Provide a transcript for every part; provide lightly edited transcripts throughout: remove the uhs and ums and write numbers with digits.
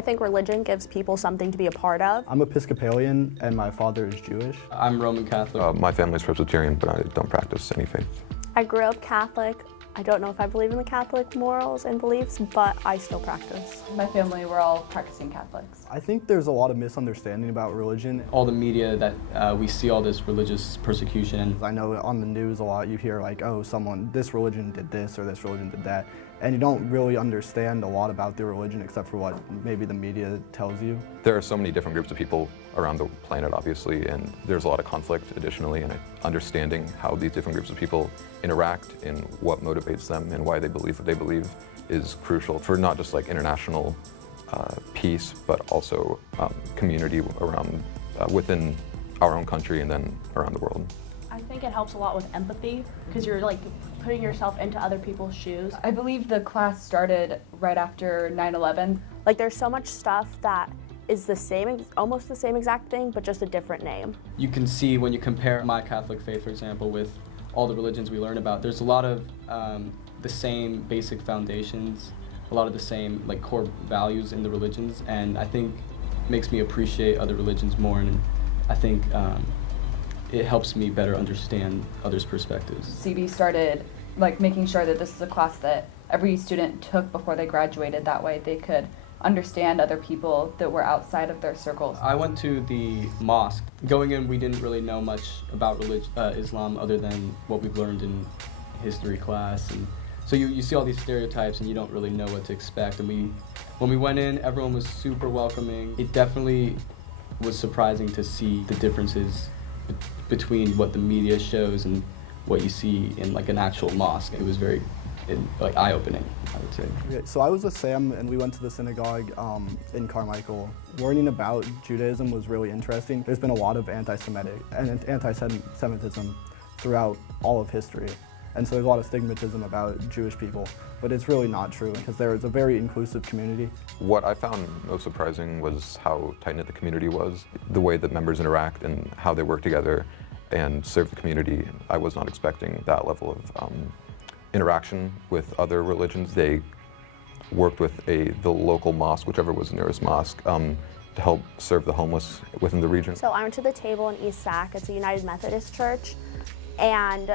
I think religion gives people something to be a part of. I'm Episcopalian and my father is Jewish. I'm Roman Catholic. My family's Presbyterian, but I don't practice any faith. I grew up Catholic. I don't know if I believe in the Catholic morals and beliefs, but I still practice. My family, we're all practicing Catholics. I think there's a lot of misunderstanding about religion. All the media that we see all this religious persecution. I know on the news a lot you hear like, oh, this religion did this or this religion did that. And you don't really understand a lot about the religion except for what maybe the media tells you. There are so many different groups of people around the planet, obviously, and there's a lot of conflict additionally, and understanding how these different groups of people interact and what motivates them and why they believe what they believe is crucial for not just like international peace, but also community around within our own country and then around the world. I think it helps a lot with empathy because you're like putting yourself into other people's shoes. I believe the class started right after 9/11. Like there's so much stuff that is the same, almost the same exact thing, but just a different name. You can see when you compare my Catholic faith, for example, with all the religions we learn about, there's a lot of the same basic foundations, a lot of the same like core values in the religions, and I think makes me appreciate other religions more, and I think it helps me better understand others' perspectives. CB started like making sure that this is a class that every student took before they graduated. That way they could understand other people that were outside of their circles. I went to the mosque. Going in, we didn't really know much about Islam other than what we've learned in history class. And so you see all these stereotypes and you don't really know what to expect. And when we went in, everyone was super welcoming. It definitely was surprising to see the differences between what the media shows and what you see in like an actual mosque. It was very like eye-opening, I would say. Okay, so I was with Sam and we went to the synagogue in Carmichael. Learning about Judaism was really interesting. There's been a lot of anti-Semitism throughout all of history. And so there's a lot of stigmatism about Jewish people, but it's really not true because there is a very inclusive community. What I found most surprising was how tight-knit the community was, the way that members interact and how they work together and serve the community. I was not expecting that level of interaction with other religions. They worked with the local mosque, whichever was the nearest mosque, to help serve the homeless within the region. So I went to the Table in East Sac. It's a United Methodist church, and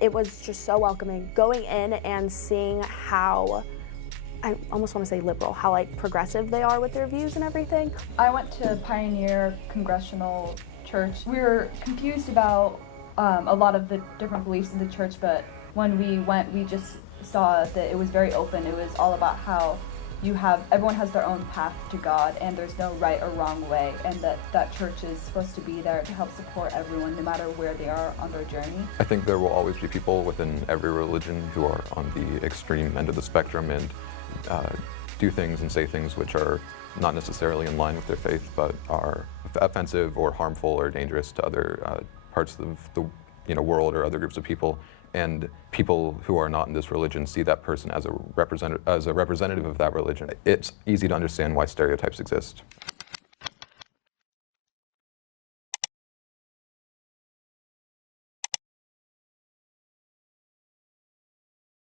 it was just so welcoming. Going in and seeing how, I almost want to say liberal, how like progressive they are with their views and everything. I went to Pioneer Congregational Church. We were confused about a lot of the different beliefs in the church, but when we went, we just saw that it was very open. It was all about how everyone has their own path to God and there's no right or wrong way, and that church is supposed to be there to help support everyone no matter where they are on their journey. I think there will always be people within every religion who are on the extreme end of the spectrum and do things and say things which are not necessarily in line with their faith, but are offensive or harmful or dangerous to other parts of the world or other groups of people. And people who are not in this religion see that person as a representative of that religion. It's easy to understand why stereotypes exist.